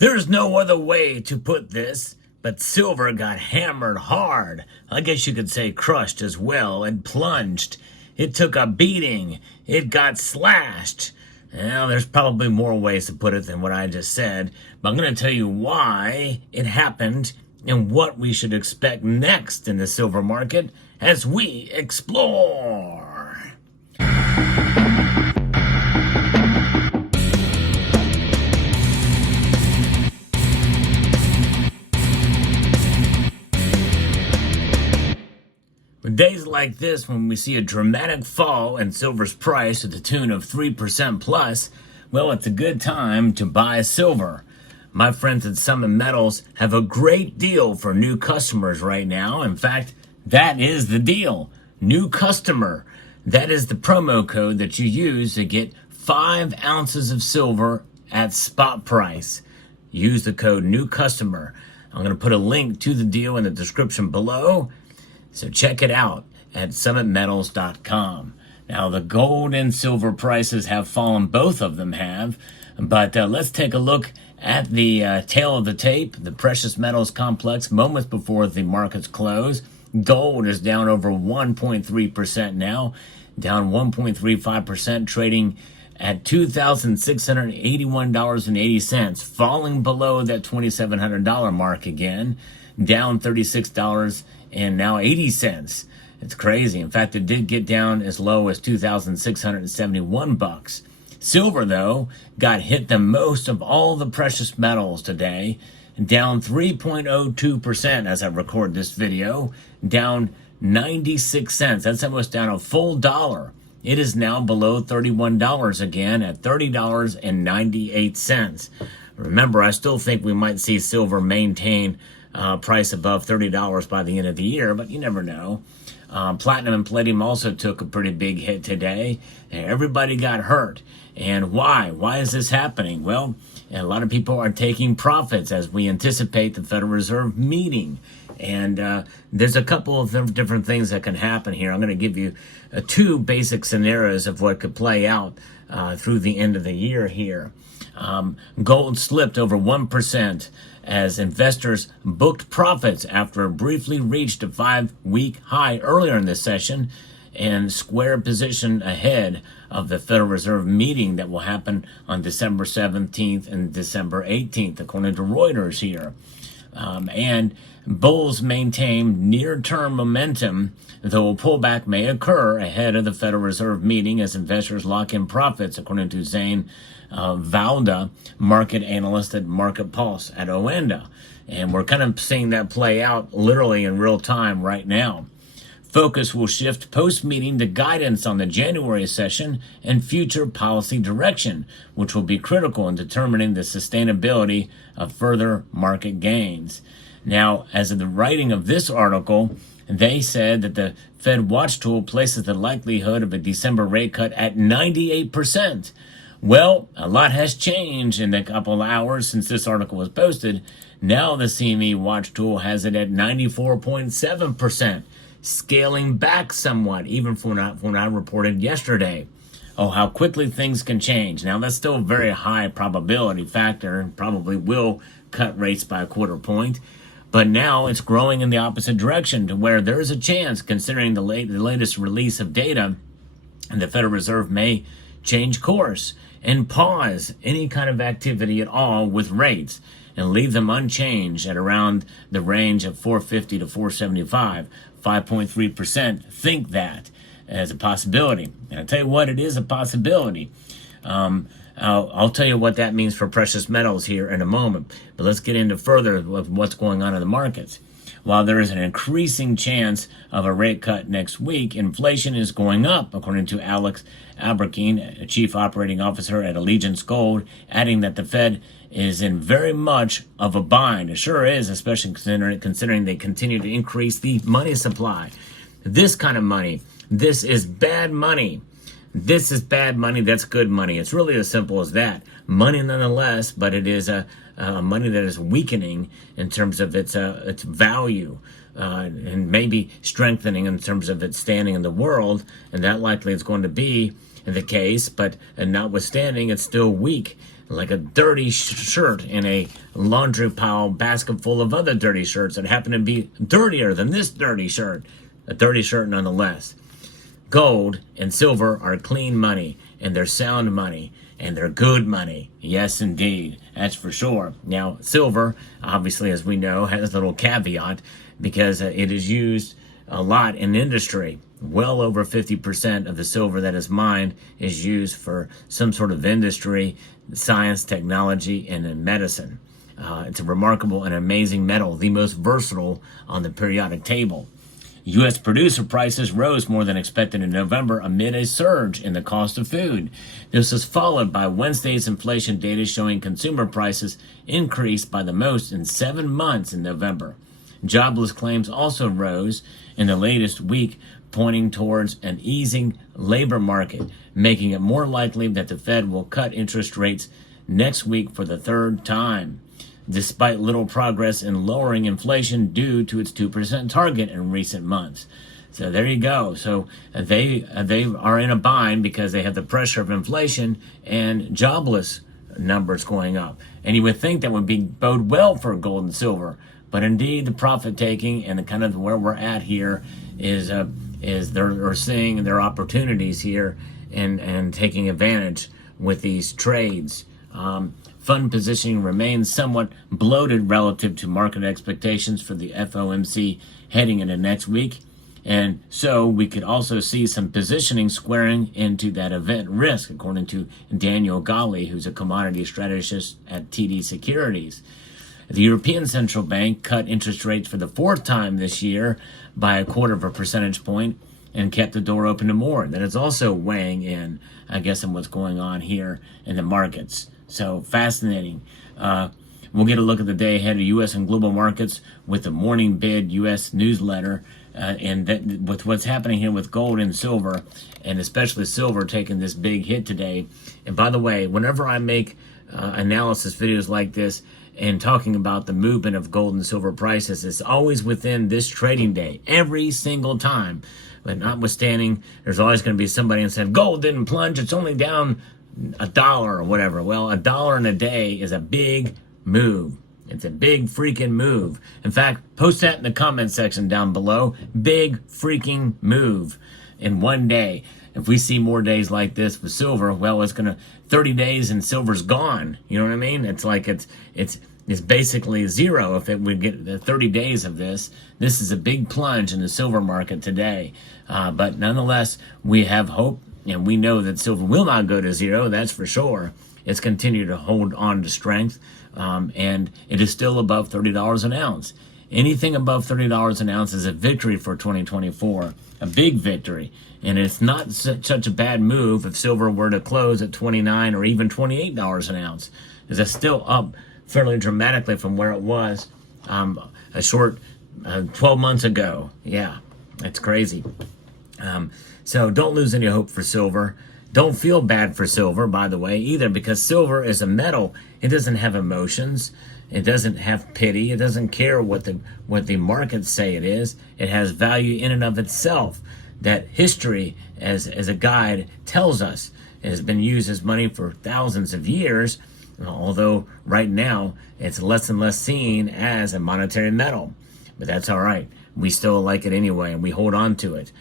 There's no other way to put this, but silver got hammered hard. I guess you could say crushed as well, and plunged. It took a beating. It got slashed. Well, there's probably more ways to put it than what I just said, but I'm going to tell you why it happened and what we should expect next in the silver market as we explore. With days like this, when we see a dramatic fall in silver's price to the tune of 3% plus, well, it's a good time to buy silver. My friends at Summit Metals have a great deal for new customers right now. In fact, that is the deal. New customer. That is the promo code that you use to get 5 ounces of silver at spot price. Use the code new customer. I'm going to put a link to the deal in the description below. So check it out at summitmetals.com. Now, the gold and silver prices have fallen, both of them have, but let's take a look at the tail of the tape, the precious metals complex, moments before the markets close. Gold is down over 1.3% now, down 1.35%, trading at $2,681.80, falling below that $2,700 mark again, down $36 and now 80 cents. It's crazy. In fact, it did get down as low as $2,671. Silver, though, got hit the most of all the precious metals today, down 3.02% as I record this video, down 96 cents. That's almost down a full dollar. It is now below $31 again at $30.98. Remember, I still think we might see silver maintain price above $30 by the end of the year, but you never know. Platinum and palladium also took a pretty big hit today. Everybody got hurt. And why? Why is this happening? Well, a lot of people are taking profits as we anticipate the Federal Reserve meeting. And there's a couple of different things that can happen here. I'm going to give you 2 basic scenarios of what could play out through the end of the year here. Gold slipped over 1% as investors booked profits after it briefly reached a 5-week high earlier in this session and square position ahead of the Federal Reserve meeting that will happen on December 17th and December 18th, according to Reuters here. And bulls maintain near-term momentum, though a pullback may occur ahead of the Federal Reserve meeting as investors lock in profits, according to Zane Valda, market analyst at Market Pulse at Oanda. And we're kind of seeing that play out literally in real time right now. Focus will shift post-meeting to guidance on the January session and future policy direction, which will be critical in determining the sustainability of further market gains. Now, as of the writing of this article, they said that the Fed Watch Tool places the likelihood of a December rate cut at 98%. Well, a lot has changed in the couple of hours since this article was posted. Now the CME Watch Tool has it at 94.7%, scaling back somewhat, even from when I reported yesterday. Oh, how quickly things can change. Now, that's still a very high probability factor and probably will cut rates by a quarter point. But now it's growing in the opposite direction to where there is a chance, considering the latest release of data, and the Federal Reserve may change course and pause any kind of activity at all with rates and leave them unchanged at around the range of 450 to 475, 5.3%. Think that as a possibility. And I'll tell you what, it is a possibility. I'll tell you what that means for precious metals here in a moment. But let's get into further of what's going on in the markets. While there is an increasing chance of a rate cut next week, inflation is going up, according to Alex Aberkeen, a chief operating officer at Allegiance Gold, adding that the Fed is in very much of a bind. It sure is, especially considering they continue to increase the money supply. This kind of money, this is bad money. This is bad money, that's good money. It's really as simple as that. Money nonetheless, but it is a money that is weakening in terms of its value, and maybe strengthening in terms of its standing in the world, and that likely is going to be the case, but notwithstanding, it's still weak. like a dirty shirt in a laundry pile basket full of other dirty shirts that happen to be dirtier than this dirty shirt. A dirty shirt nonetheless. Gold and silver are clean money, and they're sound money, and they're good money. Yes, indeed. That's for sure. Now, silver, obviously, as we know, has a little caveat because it is used a lot in industry. Well over 50% of the silver that is mined is used for some sort of industry, science, technology, and in medicine. It's a remarkable and amazing metal, the most versatile on the periodic table. U.S. producer prices rose more than expected in November amid a surge in the cost of food. This was followed by Wednesday's inflation data showing consumer prices increased by the most in 7 months in November. Jobless claims also rose in the latest week, pointing towards an easing labor market, making it more likely that the Fed will cut interest rates next week for the third time, despite little progress in lowering inflation due to its 2% target in recent months. So there you go. So they are in a bind because they have the pressure of inflation and jobless numbers going up. And you would think that would bode well for gold and silver. But indeed, the profit taking and the kind of where we're at here is they're seeing their opportunities here and taking advantage with these trades. Fund positioning remains somewhat bloated relative to market expectations for the FOMC heading into next week. And so we could also see some positioning squaring into that event risk, according to Daniel Gali, who's a commodity strategist at TD Securities. The European Central Bank cut interest rates for the fourth time this year by 0.25 percentage point and kept the door open to more. That is also weighing in, I guess, on what's going on here in the markets. So fascinating. We'll get a look at the day ahead of U.S. and global markets with the morning bid U.S. newsletter and that, with what's happening here with gold and silver, and especially silver taking this big hit today. And by the way, whenever I make analysis videos like this and talking about the movement of gold and silver prices, it's always within this trading day, every single time. But notwithstanding, there's always going to be somebody and said, gold didn't plunge, it's only down $1 or whatever. Well, $1 in a day is a big move. It's a big freaking move. In fact, post that in the comment section down below. Big freaking move in one day. If we see more days like this with silver, well, it's gonna 30 days and silver's gone. You know what I mean? It's like it's basically zero if it would get the 30 days of this. This is a big plunge in the silver market today. But nonetheless, we have hope. And we know that silver will not go to zero, that's for sure. It's continued to hold on to strength, and it is still above $30 an ounce. Anything above $30 an ounce is a victory for 2024, a big victory. And it's not such a bad move if silver were to close at $29 or even $28 an ounce, because it's still up fairly dramatically from where it was a short 12 months ago. Yeah, it's crazy. So don't lose any hope for silver. Don't feel bad for silver, by the way, either, because silver is a metal. It doesn't have emotions. It doesn't have pity. It doesn't care what the markets say it is. It has value in and of itself. That history, as a guide, tells us it has been used as money for thousands of years, although right now it's less and less seen as a monetary metal. But that's all right. We still like it anyway, and we hold on to it.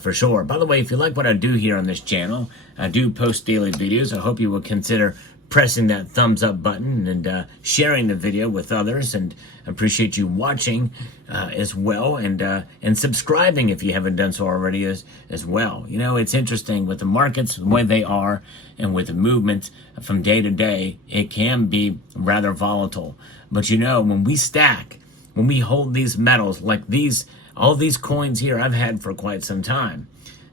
For sure. By the way, if you like what I do here on this channel, I do post daily videos. I hope you will consider pressing that thumbs up button and sharing the video with others, and appreciate you watching as well, and subscribing if you haven't done so already as well. You know, it's interesting with the markets the way they are, and with the movement from day to day, it can be rather volatile. But you know, when we stack, when we hold these metals like these, all these coins here I've had for quite some time.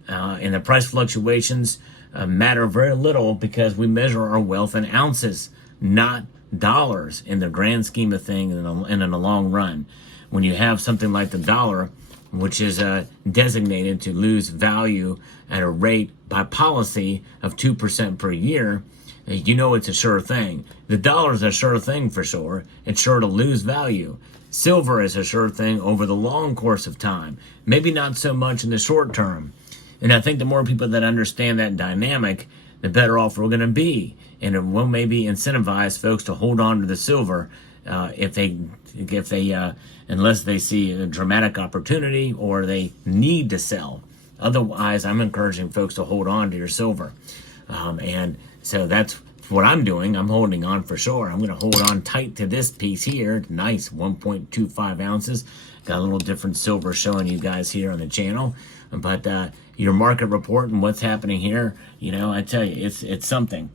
And the price fluctuations matter very little because we measure our wealth in ounces, not dollars in the grand scheme of things and in the long run. When you have something like the dollar, which is designated to lose value at a rate by policy of 2% per year, you know it's a sure thing. The dollar is a sure thing for sure. It's sure to lose value. Silver is a sure thing over the long course of time, maybe not so much in the short term. And I think the more people that understand that dynamic, the better off we're going to be. and it will maybe incentivize folks to hold on to the silver if they unless they see a dramatic opportunity or they need to sell. Otherwise, I'm encouraging folks to hold on to your silver. And so that's what I'm doing. I'm holding on for sure. I'm going to hold on tight to this piece here. Nice 1.25 ounces. Got a little different silver showing you guys here on the channel. But your market report and what's happening here, I tell you, it's something.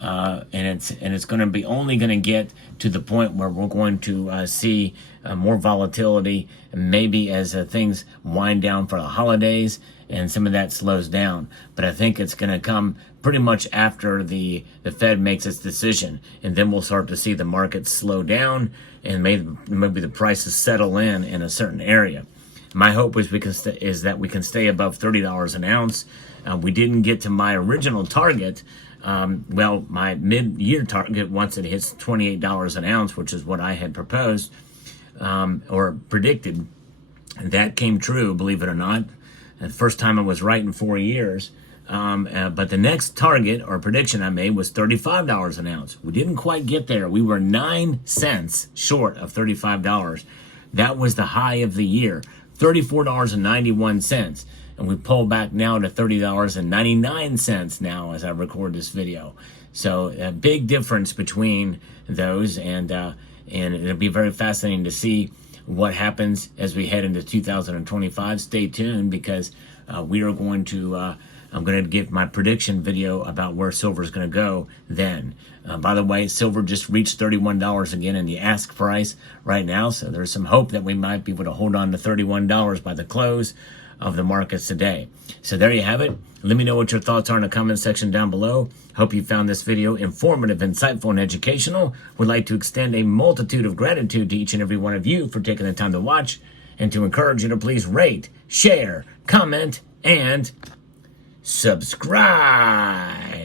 And it's going to be only going to get to the point where we're going to see more volatility, and maybe as things wind down for the holidays and some of that slows down. But I think it's going to come pretty much after the Fed makes its decision, and then we'll start to see the market slow down and maybe the prices settle in a certain area. My hope is that we can stay above $30 an ounce. We didn't get to my original target. My mid-year target, once it hits $28 an ounce, which is what I had proposed or predicted, that came true, believe it or not. The first time I was right in 4 years. But the next target or prediction I made was $35 an ounce. We didn't quite get there. We were 9 cents short of $35. That was the high of the year, $34.91. And we pull back now to $30.99 now as I record this video. So a big difference between those, and it'll be very fascinating to see what happens as we head into 2025. Stay tuned, because we are going to, I'm going to give my prediction video about where silver is going to go then. By the way, silver just reached $31 again in the ask price right now. So there's some hope that we might be able to hold on to $31 by the close of the markets today. So there you have it. Let me know what your thoughts are in the comment section down below. Hope you found this video informative, insightful, and educational. Would like to extend a multitude of gratitude to each and every one of you for taking the time to watch, and to encourage you to please rate, share, comment, and subscribe.